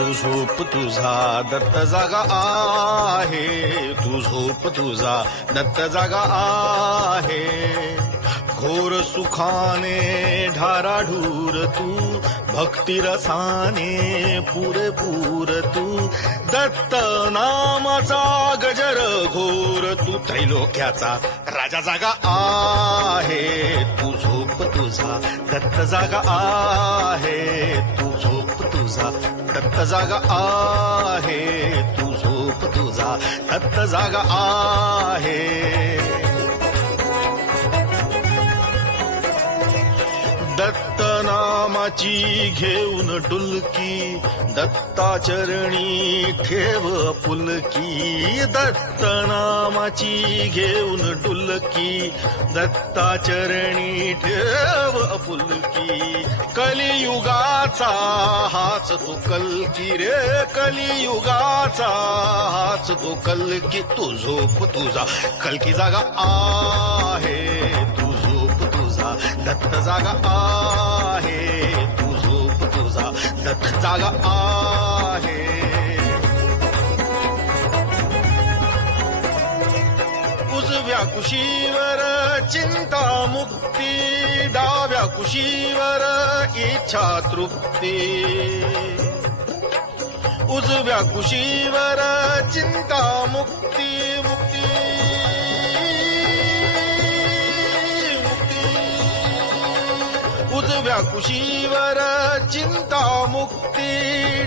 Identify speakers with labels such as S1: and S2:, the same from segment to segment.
S1: तू झोप तुझा दत्त जागा आहे. तू झोप तुझा दत्त जागा आहे. घोर सुखाने ढाराढूर तू भक्ती रसाने पुरेपूर तू. दत्त नामाचा गजर घोर तू त्रैलोक्याचा राजा जागा आहे. तू झोप तुझा दत्त जागा आहे. तू झोप तुझा दत्त जागा आहे तू झोप तुझा दत्त जागा आहे. दत्त नामाची घेऊन डुलकी दत्ताचरणी ठेव पुलकी दत्त नामाची घेऊन डुलकी दत्ताचरणी ठेव पुलकी कलियुगाचा हाच तू कलकी रे कलियुगाचा. हाच तू कलकी तू झोप तुझा. कलकी जागा आहे तू झोप तुझा. दत्त जागा आहे तू झोप तुझा. दत्त जागा आहे. उजव्या कुशीवर चिंता मुक्ती डाव्या कुशीवर इच्छा तृप्ती उजव्या कुशीवर चिंता मुक्ती मुक्ती। मुक्ती उजव्या कुशीवर चिंता मुक्ती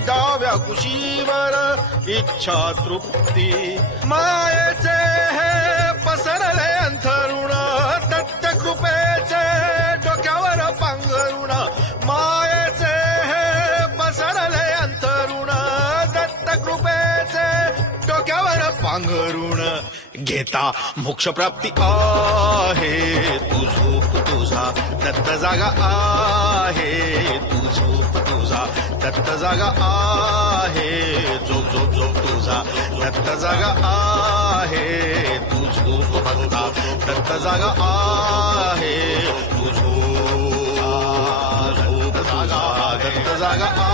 S1: डाव्या कुशीवर इच्छा तृप्ती मायेचे हे पसरले कृपेचे डोक्यावर पांघरुण? घेता मोक्ष प्राप्ती आहे तू झोप तुझा दत्त जागा आहे तू झोप तुझा दत्त जागा आहे झोप झोप झोप तुझा दत्त जागा आहे तू झोप भक्ता दत्त जागा आहे तू झोप झोप तुझा दत्त जागा आहे तू झोप तुझा दत्त जागा